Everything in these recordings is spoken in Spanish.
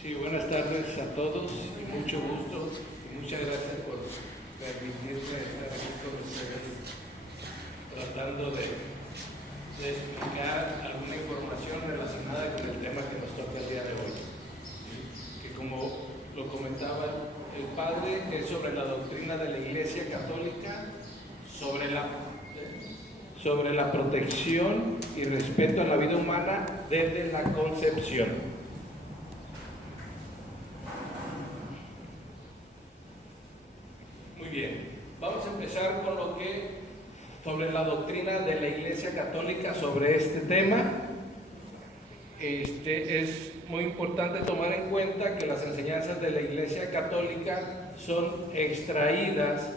Sí, buenas tardes a todos y mucho gusto y muchas gracias por permitirme estar aquí con ustedes tratando de explicar alguna información relacionada con el tema que nos toca el día de hoy. Que como lo comentaba el padre, es sobre la doctrina de la Iglesia Católica, sobre la protección y respeto a la vida humana desde la concepción. Muy bien, vamos a empezar con sobre la doctrina de la Iglesia Católica sobre este tema. Es muy importante tomar en cuenta que las enseñanzas de la Iglesia Católica son extraídas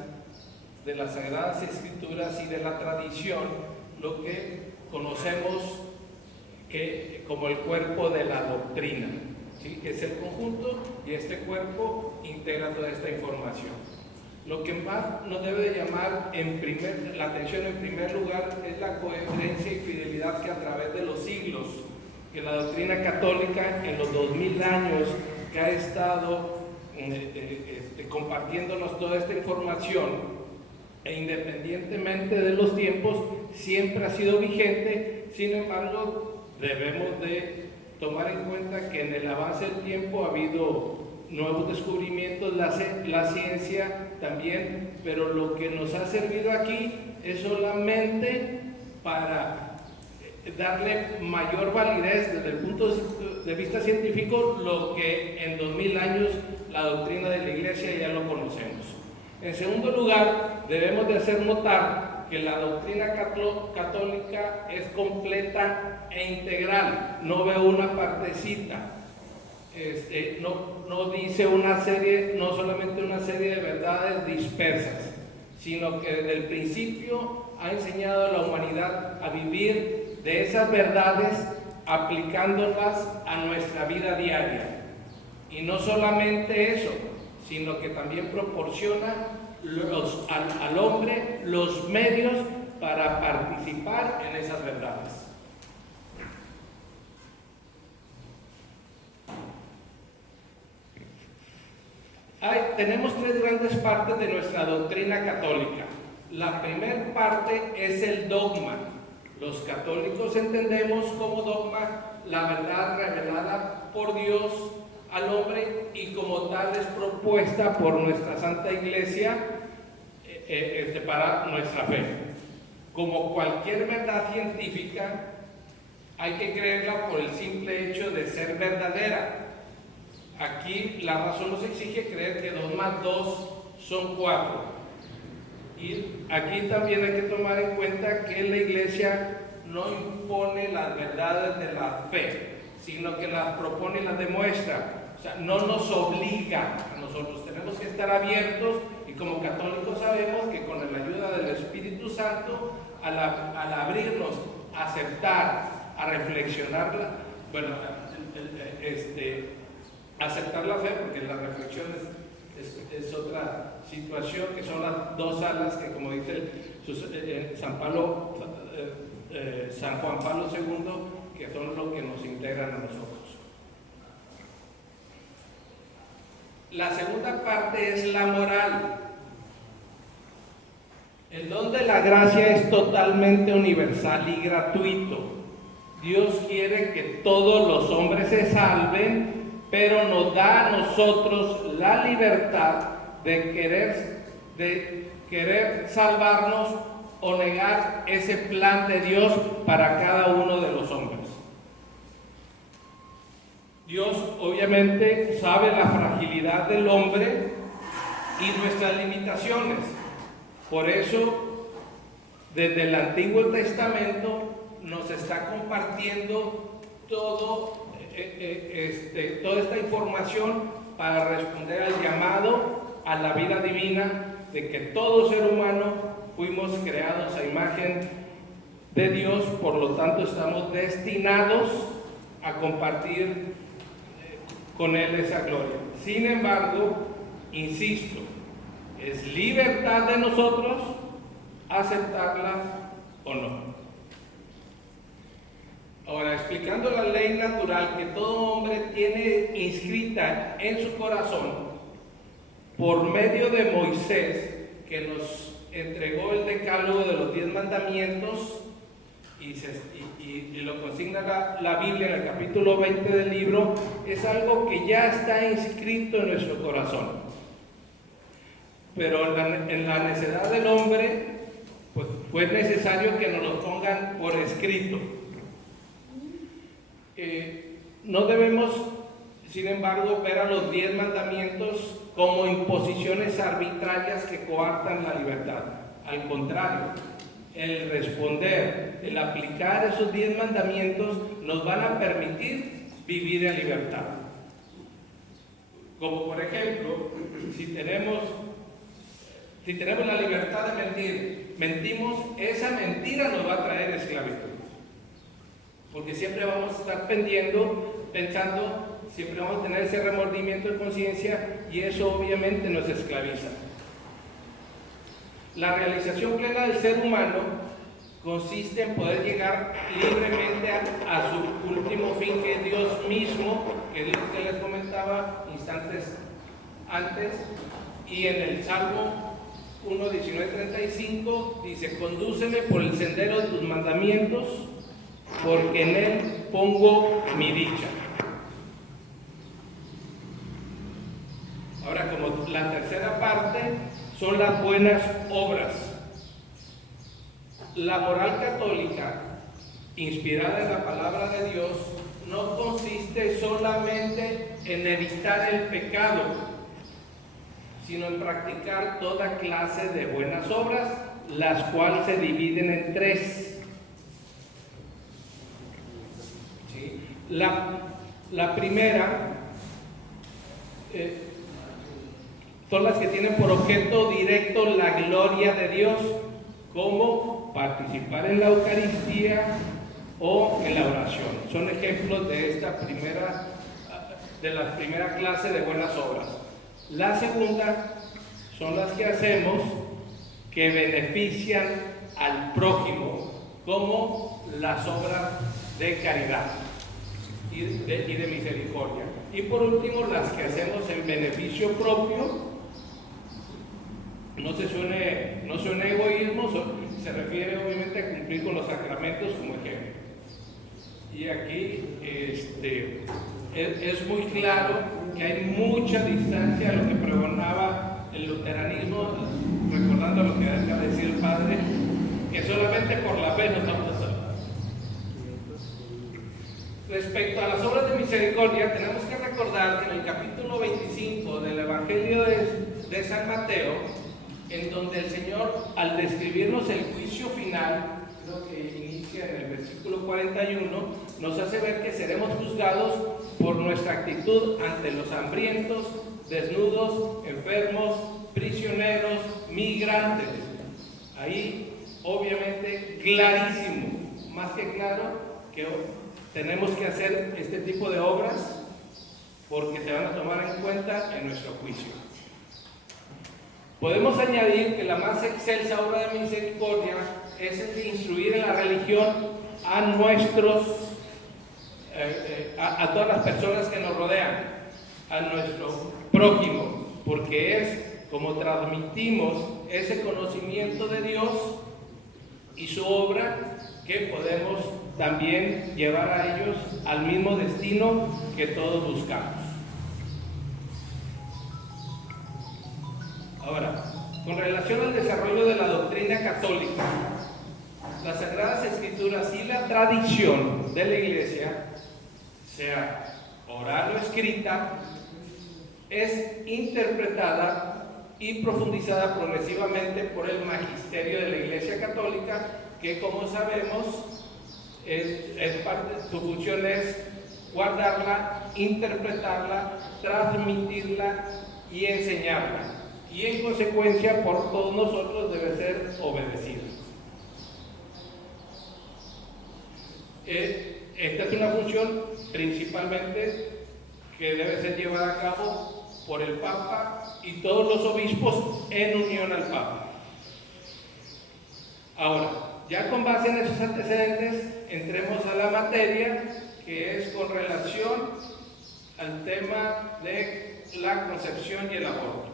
de las Sagradas Escrituras y de la tradición, lo que conocemos como el cuerpo de la doctrina, ¿sí? Que es el conjunto, y este cuerpo integra toda esta información. Lo que más nos debe de llamar la atención en primer lugar es la coherencia y fidelidad que a través de los siglos, que la doctrina católica en los 2000 años que ha estado compartiéndonos toda esta información, e independientemente de los tiempos, siempre ha sido vigente. Sin embargo, debemos de tomar en cuenta que en el avance del tiempo ha habido nuevos descubrimientos, la ciencia también, pero lo que nos ha servido aquí es solamente para darle mayor validez desde el punto de vista científico, lo que en 2000 años la doctrina de la Iglesia ya lo conocemos. En segundo lugar, debemos de hacer notar que la doctrina católica es completa e integral, no ve una partecita. No dice no solamente una serie de verdades dispersas, sino que desde el principio ha enseñado a la humanidad a vivir de esas verdades aplicándolas a nuestra vida diaria. Y no solamente eso, sino que también proporciona al hombre los medios para participar en esas verdades. Tenemos tres grandes partes de nuestra doctrina católica. La primera parte es el dogma. Los católicos entendemos como dogma la verdad revelada por Dios al hombre y como tal es propuesta por nuestra Santa Iglesia para nuestra fe. Como cualquier verdad científica, hay que creerla por el simple hecho de ser verdadera. Aquí la razón nos exige creer que 2 más 2 son 4. Y aquí también hay que tomar en cuenta que la Iglesia no impone las verdades de la fe, sino que las propone y las demuestra. O sea, no nos obliga a nosotros. Tenemos que estar abiertos, y como católicos sabemos que con la ayuda del Espíritu Santo, al abrirnos a aceptar, a reflexionarla, aceptar la fe, porque la reflexión es otra situación, que son las dos alas que, como dice San Juan Pablo II, que son lo que nos integran a nosotros. La segunda parte es la moral. El don de la gracia es totalmente universal y gratuito. Dios quiere que todos los hombres se salven, pero nos da a nosotros la libertad de querer salvarnos o negar ese plan de Dios para cada uno de los hombres. Dios obviamente sabe la fragilidad del hombre y nuestras limitaciones. Por eso, desde el Antiguo Testamento nos está compartiendo toda esta información para responder al llamado a la vida divina, de que todo ser humano fuimos creados a imagen de Dios, por lo tanto estamos destinados a compartir con Él esa gloria. Sin embargo, insisto, es libertad de nosotros aceptarla o no. Ahora, explicando la ley natural que todo hombre tiene inscrita en su corazón, por medio de Moisés, que nos entregó el decálogo de los 10 mandamientos, y lo consigna la Biblia en el capítulo 20 del libro, es algo que ya está inscrito en nuestro corazón. Pero en la necedad del hombre, pues fue necesario que nos lo pongan por escrito. No debemos, sin embargo, ver a los 10 mandamientos como imposiciones arbitrarias que coartan la libertad. Al contrario, el responder, el aplicar esos 10 mandamientos nos van a permitir vivir en libertad. Como por ejemplo, si tenemos la libertad de mentir, mentimos, esa mentira nos va a traer esclavitud. Porque siempre vamos a estar pensando, siempre vamos a tener ese remordimiento de conciencia y eso obviamente nos esclaviza. La realización plena del ser humano consiste en poder llegar libremente a su último fin, que es Dios mismo, que es lo que les comentaba instantes antes, y en el Salmo 1:19-35 dice: condúceme por el sendero de tus mandamientos, porque en él pongo mi dicha. Ahora, como la tercera parte son las buenas obras. La moral católica, inspirada en la palabra de Dios, no consiste solamente en evitar el pecado, sino en practicar toda clase de buenas obras, las cuales se dividen en 3. ¿Sí? La primera son las que tienen por objeto directo la gloria de Dios, como participar en la Eucaristía o en la oración. Son ejemplos de la primera clase de buenas obras. La segunda son las que hacemos que benefician al prójimo, como las obras de caridad y de misericordia. Y por último, las que hacemos en beneficio propio. No suene egoísmo, se refiere obviamente a cumplir con los sacramentos como ejemplo. Y aquí es muy claro que hay mucha distancia a lo que pregonaba el luteranismo, recordando lo que acaba de decir el Padre, que solamente por la fe nos vamos a salvar. Respecto a las obras de misericordia, tenemos que recordar que en el capítulo 25 del Evangelio de San Mateo, en donde el Señor, al describirnos el juicio final, creo que inicia en el versículo 41, nos hace ver que seremos juzgados por nuestra actitud ante los hambrientos, desnudos, enfermos, prisioneros, migrantes. Ahí, obviamente, clarísimo, más que claro, que tenemos que hacer este tipo de obras porque se van a tomar en cuenta en nuestro juicio. Podemos añadir que la más excelsa obra de misericordia es el de instruir en la religión a todas las personas que nos rodean, a nuestro prójimo, porque es como transmitimos ese conocimiento de Dios y su obra que podemos también llevar a ellos al mismo destino que todos buscamos. Ahora, con relación al desarrollo de la doctrina católica, las Sagradas Escrituras y la tradición de la Iglesia, sea oral o escrita, es interpretada y profundizada progresivamente por el magisterio de la Iglesia Católica, que, como sabemos, su función es guardarla, interpretarla, transmitirla y enseñarla. Y en consecuencia por todos nosotros debe ser obedecido. Esta es una función principalmente que debe ser llevada a cabo por el Papa y todos los obispos en unión al Papa. Ahora, ya con base en esos antecedentes, entremos a la materia, que es con relación al tema de la concepción y el aborto.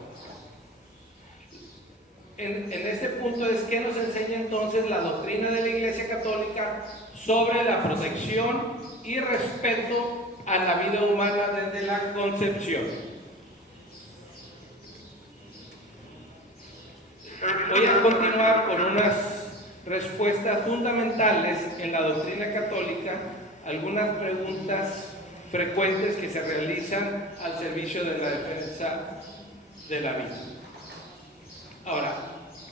En este punto es que nos enseña entonces la doctrina de la Iglesia Católica sobre la protección y respeto a la vida humana desde la concepción. Voy a continuar con unas respuestas fundamentales en la doctrina católica, algunas preguntas frecuentes que se realizan al servicio de la defensa de la vida. Ahora,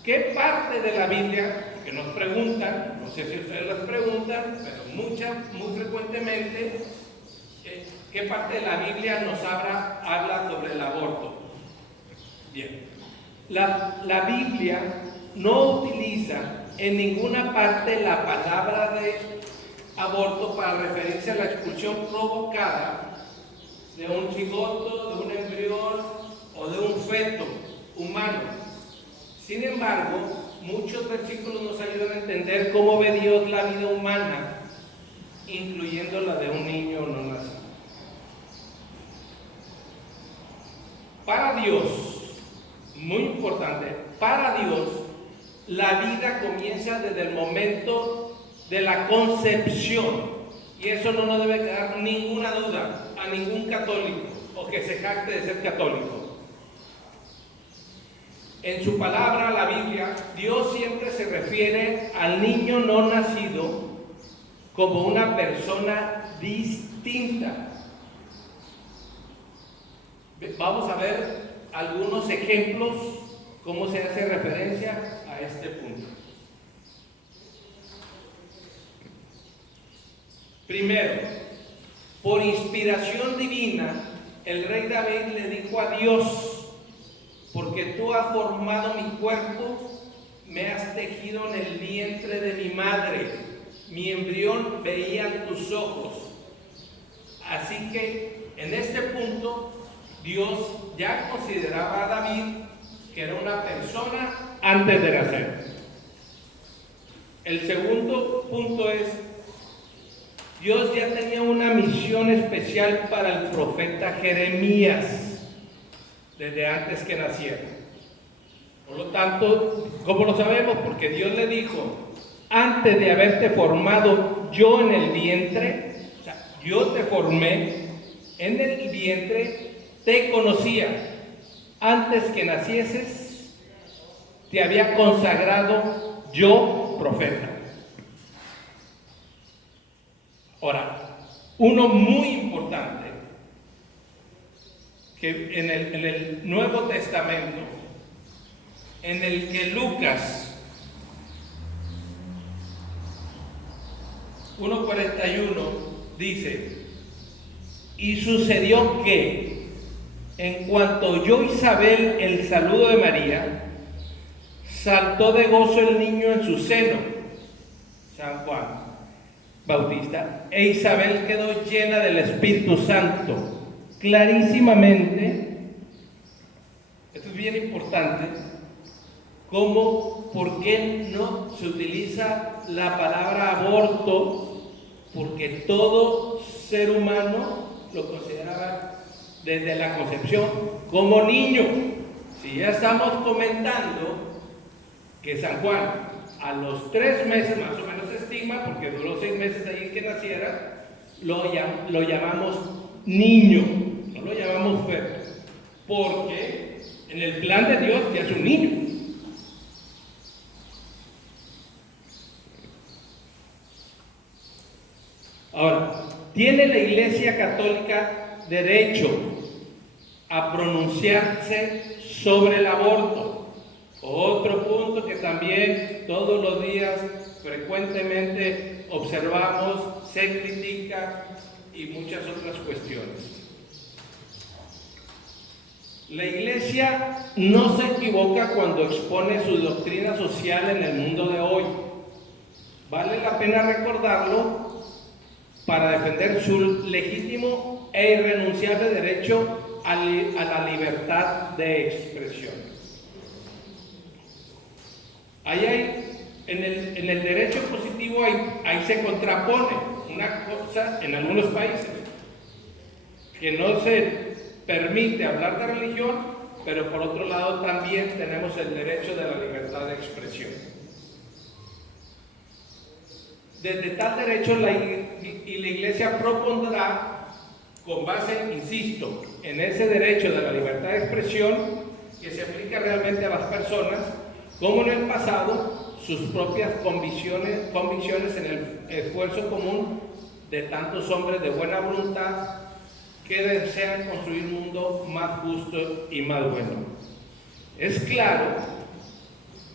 ¿qué parte de la Biblia, que nos preguntan, no sé si ustedes las preguntan, pero muy frecuentemente, qué parte de la Biblia nos habla sobre el aborto? Bien, la Biblia no utiliza en ninguna parte la palabra de aborto para referirse a la expulsión provocada de un cigoto, de un embrión o de un feto humano. Sin embargo, muchos versículos nos ayudan a entender cómo ve Dios la vida humana, incluyendo la de un niño no nacido. Para Dios, muy importante, para Dios, la vida comienza desde el momento de la concepción. Y eso no nos debe quedar ninguna duda a ningún católico o que se jacte de ser católico. En su palabra, la Biblia, Dios siempre se refiere al niño no nacido como una persona distinta. Vamos a ver algunos ejemplos, cómo se hace referencia a este punto. Primero, por inspiración divina, el rey David le dijo a Dios: porque tú has formado mi cuerpo, me has tejido en el vientre de mi madre, mi embrión veían tus ojos. Así que en este punto Dios ya consideraba a David que era una persona antes de nacer. El segundo punto es: Dios ya tenía una misión especial para el profeta Jeremías desde antes que naciera. Por lo tanto, ¿cómo lo sabemos? Porque Dios le dijo: antes de haberte formado yo en el vientre, o sea, yo te formé en el vientre, te conocía. Antes que nacieses, te había consagrado yo profeta. Ahora, uno muy importante, que en el Nuevo Testamento, en el que Lucas 1:41 dice: y sucedió que, en cuanto oyó Isabel el saludo de María, saltó de gozo el niño en su seno, San Juan Bautista, e Isabel quedó llena del Espíritu Santo. Clarísimamente, esto es bien importante, ¿por qué no se utiliza la palabra aborto? Porque todo ser humano lo consideraba desde la concepción como niño. Si ya estamos comentando que San Juan a los 3 meses más o menos se estima, porque duró 6 meses ahí en que naciera, lo llamamos niño, no lo llamamos feto, porque en el plan de Dios ya es un niño. Ahora, ¿tiene la Iglesia Católica derecho a pronunciarse sobre el aborto? Otro punto que también todos los días frecuentemente observamos, se critica y muchas otras cuestiones. La Iglesia no se equivoca cuando expone su doctrina social en el mundo de hoy. Vale la pena recordarlo para defender su legítimo e irrenunciable derecho a la libertad de expresión. Ahí hay En el derecho positivo ahí se contrapone una cosa en algunos países, que no se permite hablar de religión, pero por otro lado también tenemos el derecho de la libertad de expresión. Desde tal derecho la Iglesia propondrá, con base, insisto, en ese derecho de la libertad de expresión, que se aplica realmente a las personas, como en el pasado, sus propias convicciones en el esfuerzo común de tantos hombres de buena voluntad que desean construir un mundo más justo y más bueno. Es claro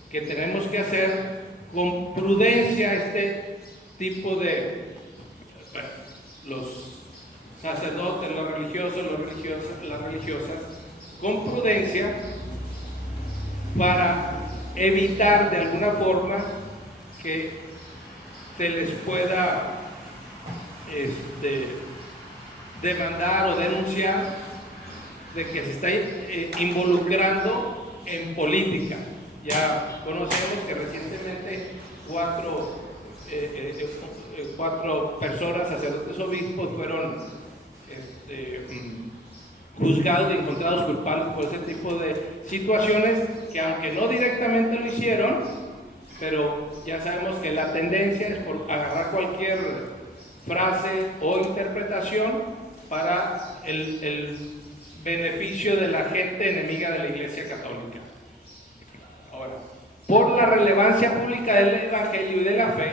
que tenemos que hacer con prudencia este tipo de, bueno, los sacerdotes, los religiosos, las religiosas, con prudencia para evitar de alguna forma que se les pueda demandar o denunciar de que se está involucrando en política. Ya conocemos que recientemente cuatro personas, sacerdotes obispos, fueron juzgados y encontrados culpables por ese tipo de situaciones que, aunque no directamente lo hicieron, pero ya sabemos que la tendencia es por agarrar cualquier frase o interpretación para el beneficio de la gente enemiga de la Iglesia Católica. Ahora, por la relevancia pública del Evangelio y de la fe,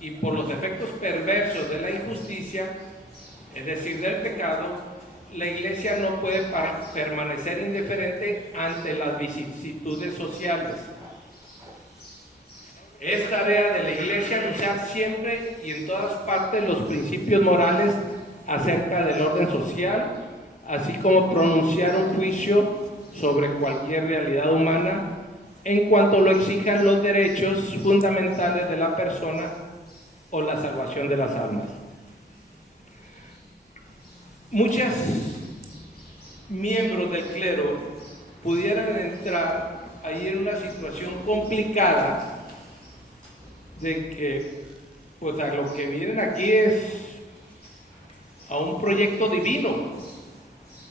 y por los efectos perversos de la injusticia, es decir, del pecado, la Iglesia no puede permanecer indiferente ante las vicisitudes sociales. Es tarea de la Iglesia anunciar siempre y en todas partes los principios morales acerca del orden social, así como pronunciar un juicio sobre cualquier realidad humana en cuanto lo exijan los derechos fundamentales de la persona o la salvación de las almas. Muchos miembros del clero pudieran entrar ahí en una situación complicada de que, pues, a lo que vienen aquí es a un proyecto divino,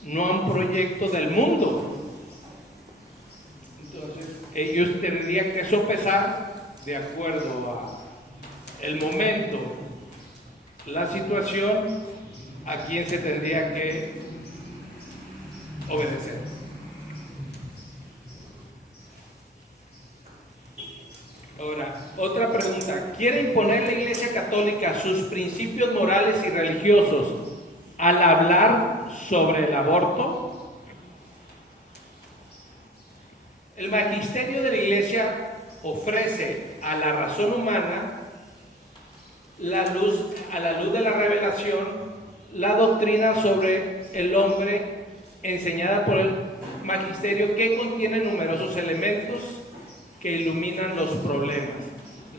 no a un proyecto del mundo. Entonces, ellos tendrían que sopesar de acuerdo a el momento, la situación, a quién se tendría que obedecer. Ahora, otra pregunta. ¿Quiere imponer la Iglesia Católica sus principios morales y religiosos al hablar sobre el aborto? El magisterio de la Iglesia ofrece a la razón humana a la luz de la revelación, la doctrina sobre el hombre enseñada por el magisterio, que contiene numerosos elementos que iluminan los problemas.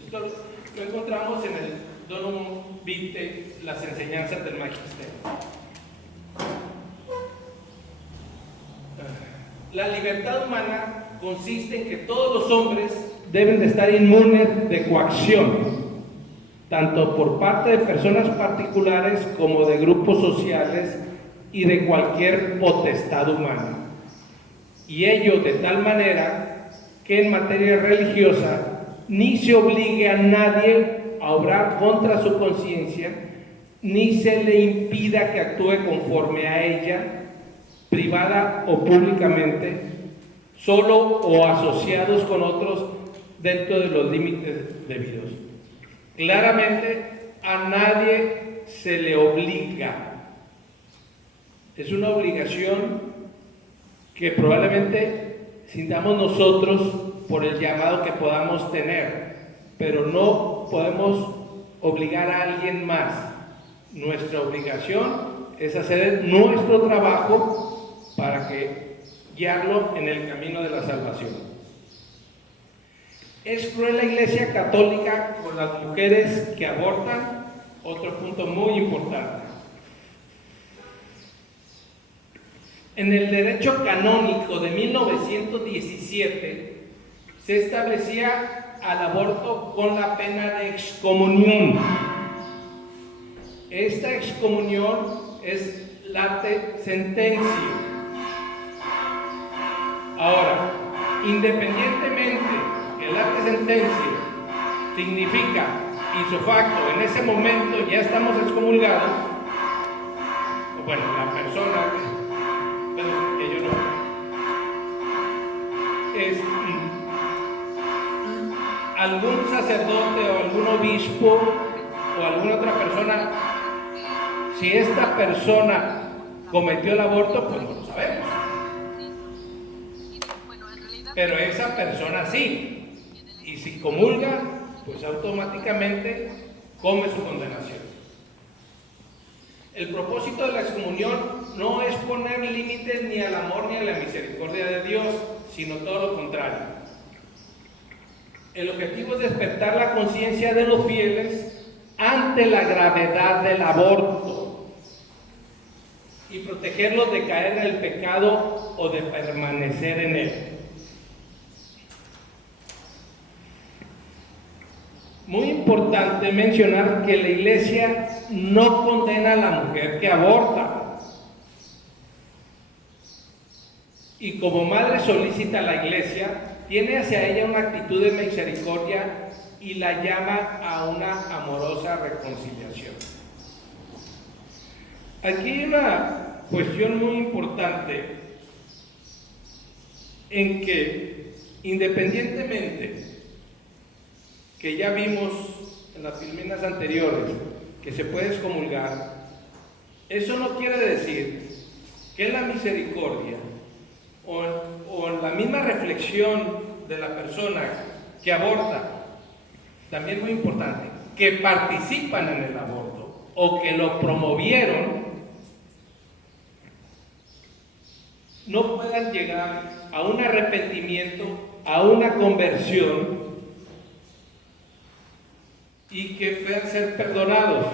Esto lo encontramos en el Donum Vitae, las enseñanzas del magisterio. La libertad humana consiste en que todos los hombres deben de estar inmunes de coacción, tanto por parte de personas particulares como de grupos sociales y de cualquier potestad humana. Y ello de tal manera que en materia religiosa ni se obligue a nadie a obrar contra su conciencia, ni se le impida que actúe conforme a ella, privada o públicamente, solo o asociados con otros dentro de los límites debidos. Claramente a nadie se le obliga. Es una obligación que probablemente sintamos nosotros por el llamado que podamos tener, pero no podemos obligar a alguien más. Nuestra obligación es hacer nuestro trabajo para guiarlo en el camino de la salvación. ¿Es cruel la Iglesia Católica con las mujeres que abortan? Otro punto muy importante. En el derecho canónico de 1917 se establecía al aborto con la pena de excomunión. Esta excomunión es late sententia. Ahora, independientemente que late sententia significa ipso facto, en ese momento ya estamos excomulgados, bueno, la persona, que yo no, es algún sacerdote o algún obispo o alguna otra persona, si esta persona cometió el aborto, pues no lo sabemos. Pero esa persona sí, y si comulga, pues automáticamente come su condenación. El propósito de la excomunión no es poner límites ni al amor ni a la misericordia de Dios, sino todo lo contrario. El objetivo es despertar la conciencia de los fieles ante la gravedad del aborto y protegerlos de caer en el pecado o de permanecer en él. Muy importante mencionar que la Iglesia no condena a la mujer que aborta. Y como madre solícita a la Iglesia, tiene hacia ella una actitud de misericordia y la llama a una amorosa reconciliación. Aquí hay una cuestión muy importante en que, independientemente que ya vimos en las filminas anteriores que se puede excomulgar, eso no quiere decir que la misericordia o en la misma reflexión de la persona que aborta, también muy importante, que participan en el aborto o que lo promovieron, no puedan llegar a un arrepentimiento, a una conversión y que puedan ser perdonados,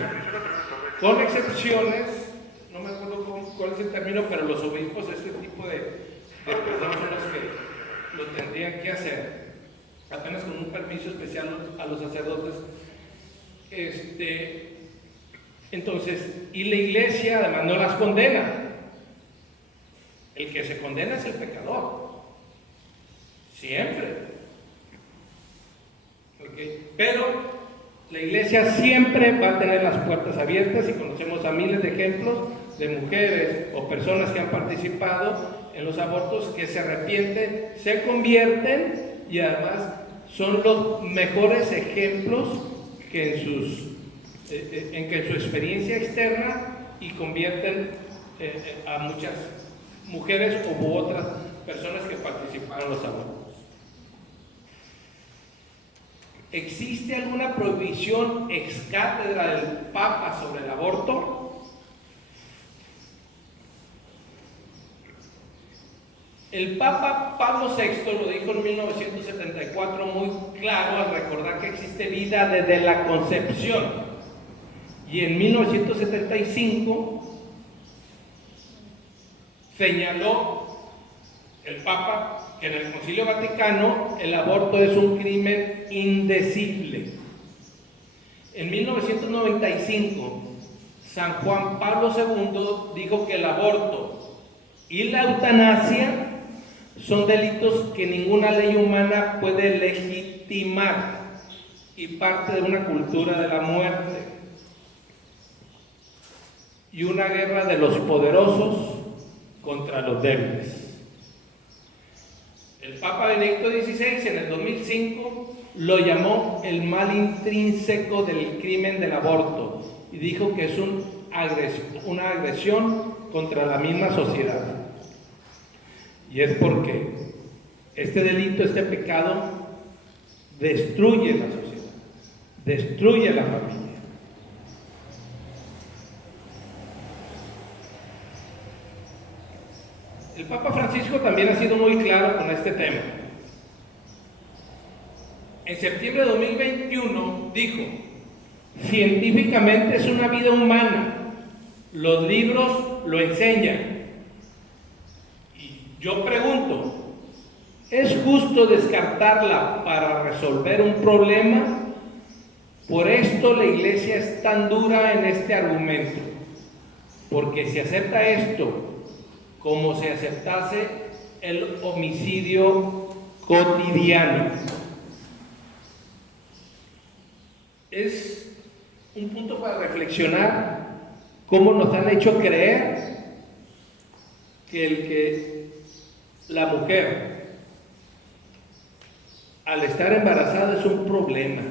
con excepciones, no me acuerdo cuál es el término, pero los obispos, este tipo de perdón son los que lo tendrían que hacer, apenas con un permiso especial a los sacerdotes. Entonces, y la Iglesia además no las condena. El que se condena es el pecador, siempre. ¿Okay? Pero la Iglesia siempre va a tener las puertas abiertas y conocemos a miles de ejemplos de mujeres o personas que han participado en los abortos que se arrepienten, se convierten y además son los mejores ejemplos que en su experiencia externa y convierten a muchas mujeres u otras personas que participaron en los abortos. ¿Existe alguna prohibición ex cátedra del Papa sobre el aborto? El Papa Pablo VI lo dijo en 1974 muy claro al recordar que existe vida desde la concepción. Y en 1975 señaló el Papa que en el Concilio Vaticano el aborto es un crimen indecible. En 1995 San Juan Pablo II dijo que el aborto y la eutanasia son delitos que ninguna ley humana puede legitimar y parte de una cultura de la muerte y una guerra de los poderosos contra los débiles. El Papa Benedicto XVI en el 2005 lo llamó el mal intrínseco del crimen del aborto y dijo que es una agresión contra la misma sociedad. Y es porque este delito, este pecado, destruye la sociedad, destruye la familia. El Papa Francisco también ha sido muy claro con este tema. En septiembre de 2021 dijo: científicamente es una vida humana, los libros lo enseñan. Y yo pregunto, ¿Es justo descartarla para resolver un problema? Por esto la Iglesia es tan dura en este argumento, porque se acepta esto como si aceptase el homicidio cotidiano. Es un punto para reflexionar cómo nos han hecho creer que la mujer al estar embarazada es un problema.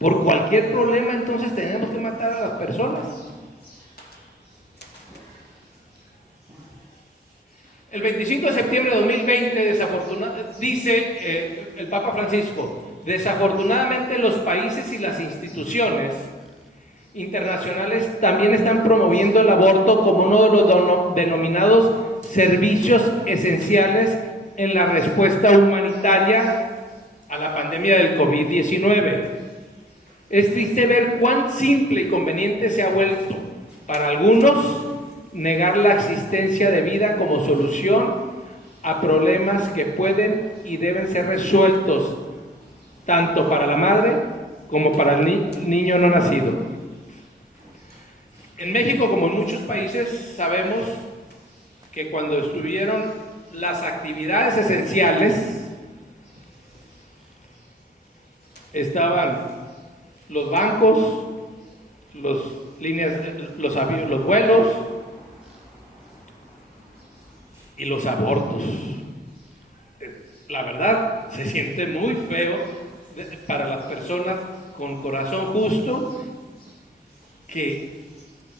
Por cualquier problema entonces tenemos que matar a las personas. El 25 de septiembre de 2020, dice el Papa Francisco, desafortunadamente los países y las instituciones internacionales también están promoviendo el aborto como uno de los denominados servicios esenciales en la respuesta humanitaria a la pandemia del COVID-19. Es triste ver cuán simple y conveniente se ha vuelto para algunos negar la existencia de vida como solución a problemas que pueden y deben ser resueltos tanto para la madre como para el niño no nacido. En México, como en muchos países, sabemos que cuando estuvieron las actividades esenciales, estaban los bancos, los vuelos y los abortos. La verdad, se siente muy feo para las personas con corazón justo que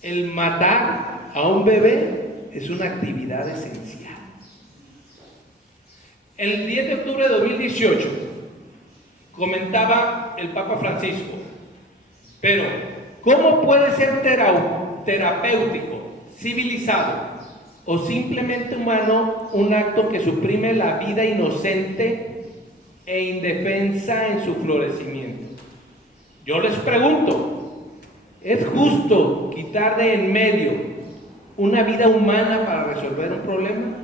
el matar a un bebé es una actividad esencial. El 10 de octubre de 2018 comentaba el Papa Francisco, pero ¿cómo puede ser terapéutico, civilizado o simplemente humano un acto que suprime la vida inocente e indefensa en su florecimiento? Yo les pregunto, ¿es justo quitar de en medio una vida humana para resolver un problema?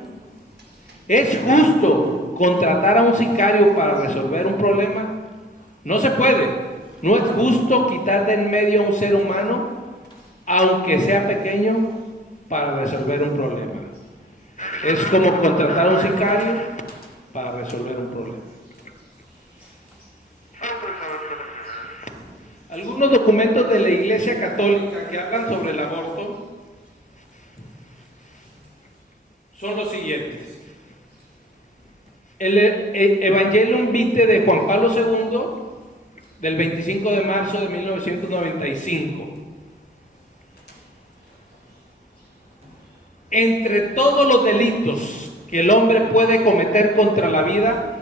¿Es justo contratar a un sicario para resolver un problema? No se puede. No es justo quitar de en medio a un ser humano, aunque sea pequeño, para resolver un problema. Es como contratar a un sicario para resolver un problema. Algunos documentos de la Iglesia Católica que hablan sobre el aborto son los siguientes. El Evangelium Vitae de Juan Pablo II, del 25 de marzo de 1995. Entre todos los delitos que el hombre puede cometer contra la vida,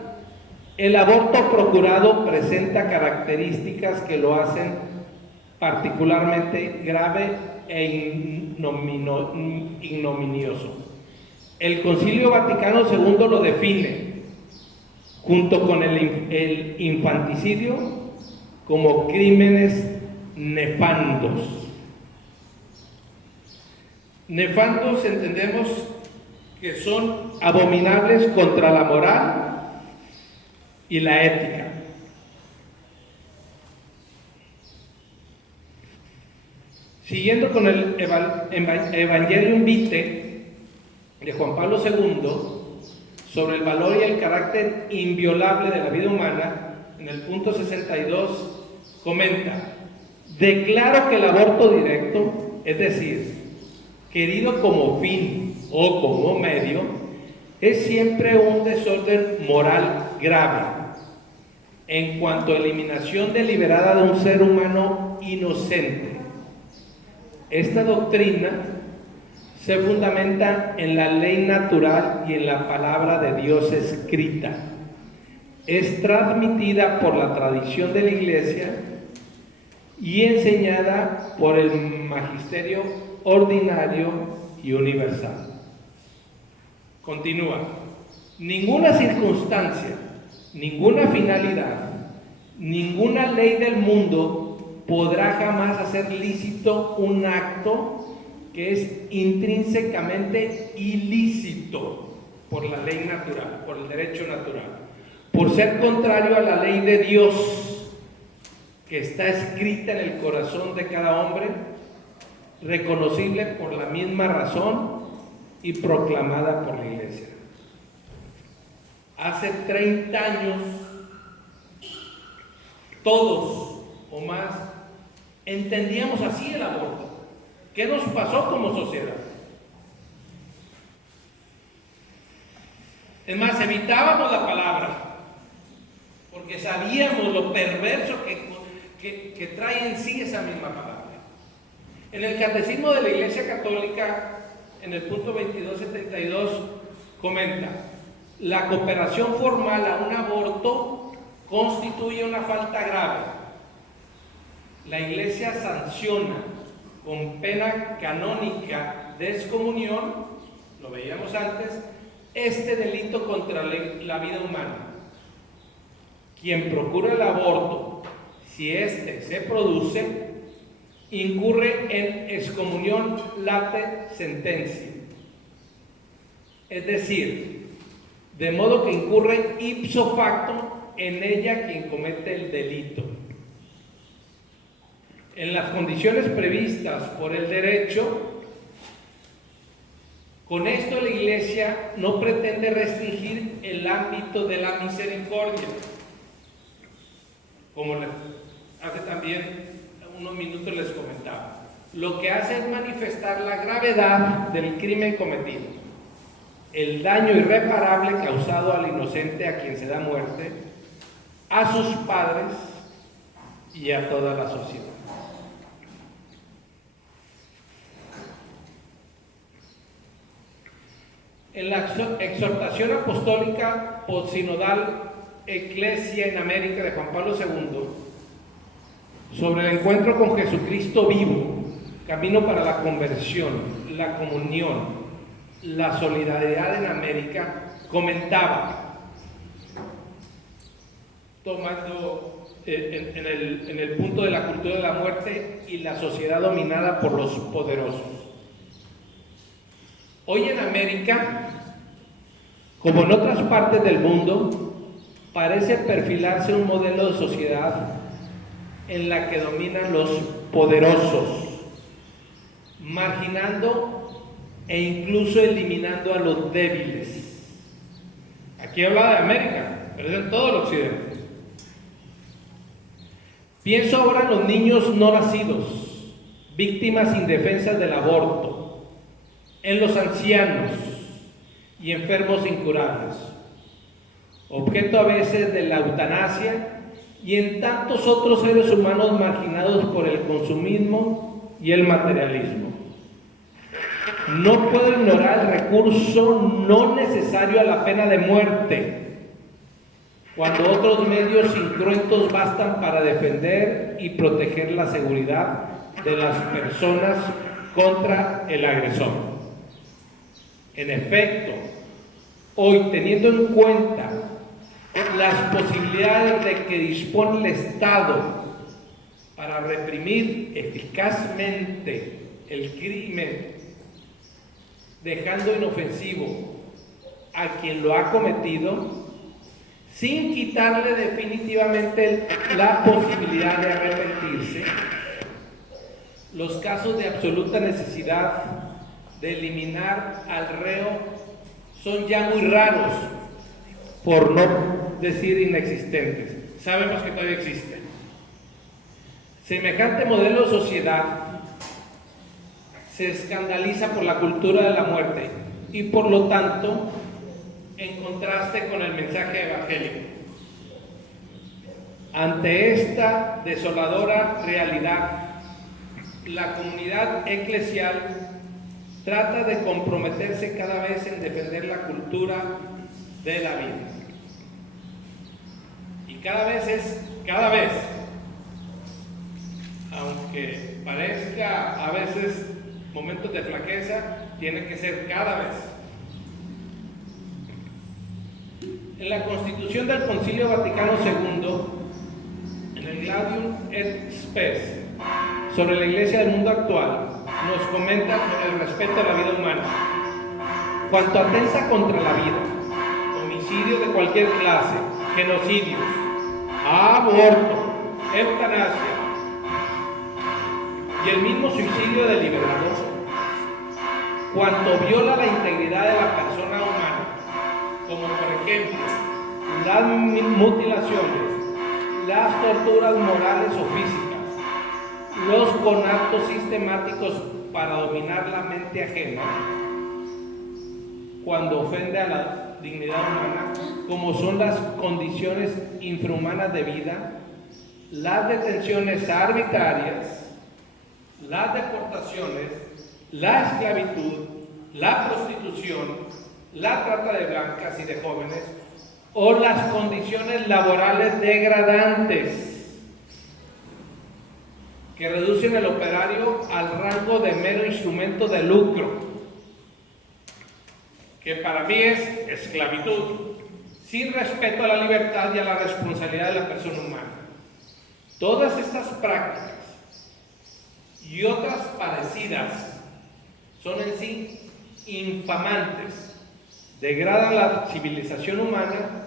el aborto procurado presenta características que lo hacen particularmente grave e ignominioso. El Concilio Vaticano II lo define, junto con el infanticidio, como crímenes nefandos. Nefandos entendemos que son abominables contra la moral y la ética. Siguiendo con el Evangelium Vitae de Juan Pablo II sobre el valor y el carácter inviolable de la vida humana, en el punto 62 comenta: declaro que el aborto directo, es decir, querido como fin o como medio, es siempre un desorden moral grave en cuanto a eliminación deliberada de un ser humano inocente. Esta doctrina se fundamenta en la ley natural y en la palabra de Dios escrita. Es transmitida por la tradición de la Iglesia y enseñada por el magisterio ordinario y universal. Continúa: ninguna circunstancia, ninguna finalidad, ninguna ley del mundo podrá jamás hacer lícito un acto que es intrínsecamente ilícito, por la ley natural, por el derecho natural, por ser contrario a la ley de Dios que está escrita en el corazón de cada hombre, reconocible por la misma razón y proclamada por la Iglesia. Hace 30 años, todos o más entendíamos así el aborto. ¿Qué nos pasó como sociedad? Es más, evitábamos la palabra porque sabíamos lo perverso que trae en sí esa misma palabra. En el Catecismo de la Iglesia Católica, en el punto 2272, comenta: la cooperación formal a un aborto constituye una falta grave. La Iglesia sanciona con pena canónica de excomunión, lo veíamos antes, este delito contra la vida humana. Quien procura el aborto, si éste se produce, incurre en excomunión late sentencia. Es decir, de modo que incurre ipso facto en ella quien comete el delito. En las condiciones previstas por el derecho, con esto la Iglesia no pretende restringir el ámbito de la misericordia, como hace también unos minutos les comentaba. Lo que hace es manifestar la gravedad del crimen cometido, el daño irreparable causado al inocente a quien se da muerte, a sus padres y a toda la sociedad. En la exhortación apostólica postsinodal Ecclesia en América de Juan Pablo II, sobre el encuentro con Jesucristo vivo, camino para la conversión, la comunión, la solidaridad en América, comentaba, tomando en el punto de la cultura de la muerte y la sociedad dominada por los poderosos. Hoy en América, como en otras partes del mundo, parece perfilarse un modelo de sociedad en la que dominan los poderosos, marginando e incluso eliminando a los débiles. Aquí habla de América, pero es en todo el occidente. Pienso ahora en los niños no nacidos, víctimas indefensas del aborto, en los ancianos y enfermos incurables, objeto a veces de la eutanasia, y en tantos otros seres humanos marginados por el consumismo y el materialismo. No puedo ignorar el recurso no necesario a la pena de muerte, cuando otros medios incruentos bastan para defender y proteger la seguridad de las personas contra el agresor. En efecto, hoy, teniendo en cuenta las posibilidades de que dispone el Estado para reprimir eficazmente el crimen, dejando inofensivo a quien lo ha cometido, sin quitarle definitivamente la posibilidad de arrepentirse, los casos de absoluta necesidad de eliminar al reo son ya muy raros, por no decir inexistentes. Sabemos que todavía existen. Semejante modelo de sociedad se escandaliza por la cultura de la muerte y por lo tanto en contraste con el mensaje evangélico. Ante esta desoladora realidad, la comunidad eclesial trata de comprometerse cada vez en defender la cultura de la vida. Y cada vez, aunque parezca a veces momentos de flaqueza, tiene que ser cada vez. En la Constitución del Concilio Vaticano II, en el Gaudium et Spes, sobre la Iglesia del mundo actual, nos comenta el respeto a la vida humana. cuanto atenta contra la vida, homicidio de cualquier clase, genocidios, aborto, eutanasia y el mismo suicidio deliberado, cuanto viola la integridad de la persona humana, como por ejemplo las mutilaciones, las torturas morales o físicas, los conatos sistemáticos para dominar la mente ajena, cuando ofende a la dignidad humana, como son las condiciones infrahumanas de vida, las detenciones arbitrarias, las deportaciones, la esclavitud, la prostitución, la trata de blancas y de jóvenes, o las condiciones laborales degradantes que reducen el operario al rango de mero instrumento de lucro, que para mí es esclavitud, sin respeto a la libertad y a la responsabilidad de la persona humana. Todas estas prácticas y otras parecidas son en sí infamantes, degradan la civilización humana,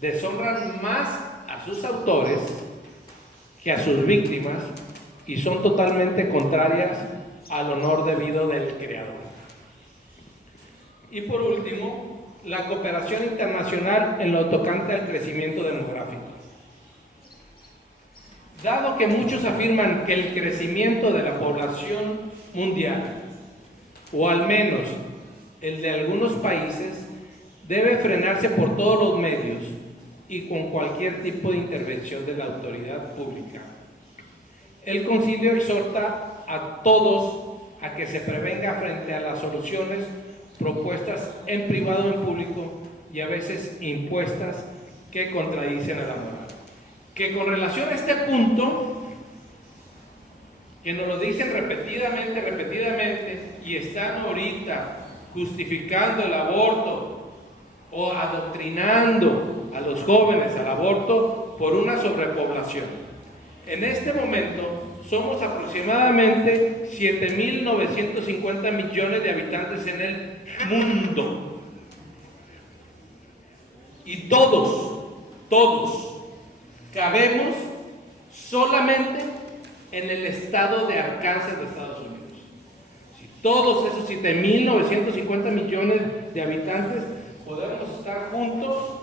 deshonran más a sus autores que a sus víctimas y son totalmente contrarias al honor debido del Creador. Y por último, la cooperación internacional en lo tocante al crecimiento demográfico. Dado que muchos afirman que el crecimiento de la población mundial, o al menos el de algunos países, debe frenarse por todos los medios y con cualquier tipo de intervención de la autoridad pública, el Concilio exhorta a todos a que se prevenga frente a las soluciones propuestas en privado o en público y a veces impuestas que contradicen a la moral. Que con relación a este punto, que nos lo dicen repetidamente, y están ahorita justificando el aborto o adoctrinando a los jóvenes al aborto por una sobrepoblación. En este momento somos aproximadamente 7.950 millones de habitantes en el mundo. Y todos cabemos solamente en el estado de Arkansas de Estados Unidos. Si todos esos 7.950 millones de habitantes podemos estar juntos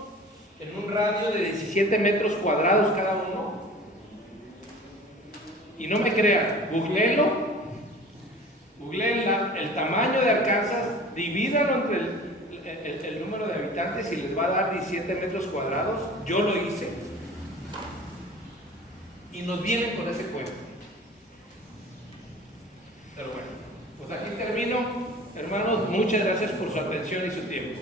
en un radio de 17 metros cuadrados cada uno. Y no me crean, googleen el tamaño de Arkansas, divídanlo entre el número de habitantes y les va a dar 17 metros cuadrados. Yo lo hice. Y nos vienen con ese cuento. Pero bueno, pues aquí termino. Hermanos, muchas gracias por su atención y su tiempo.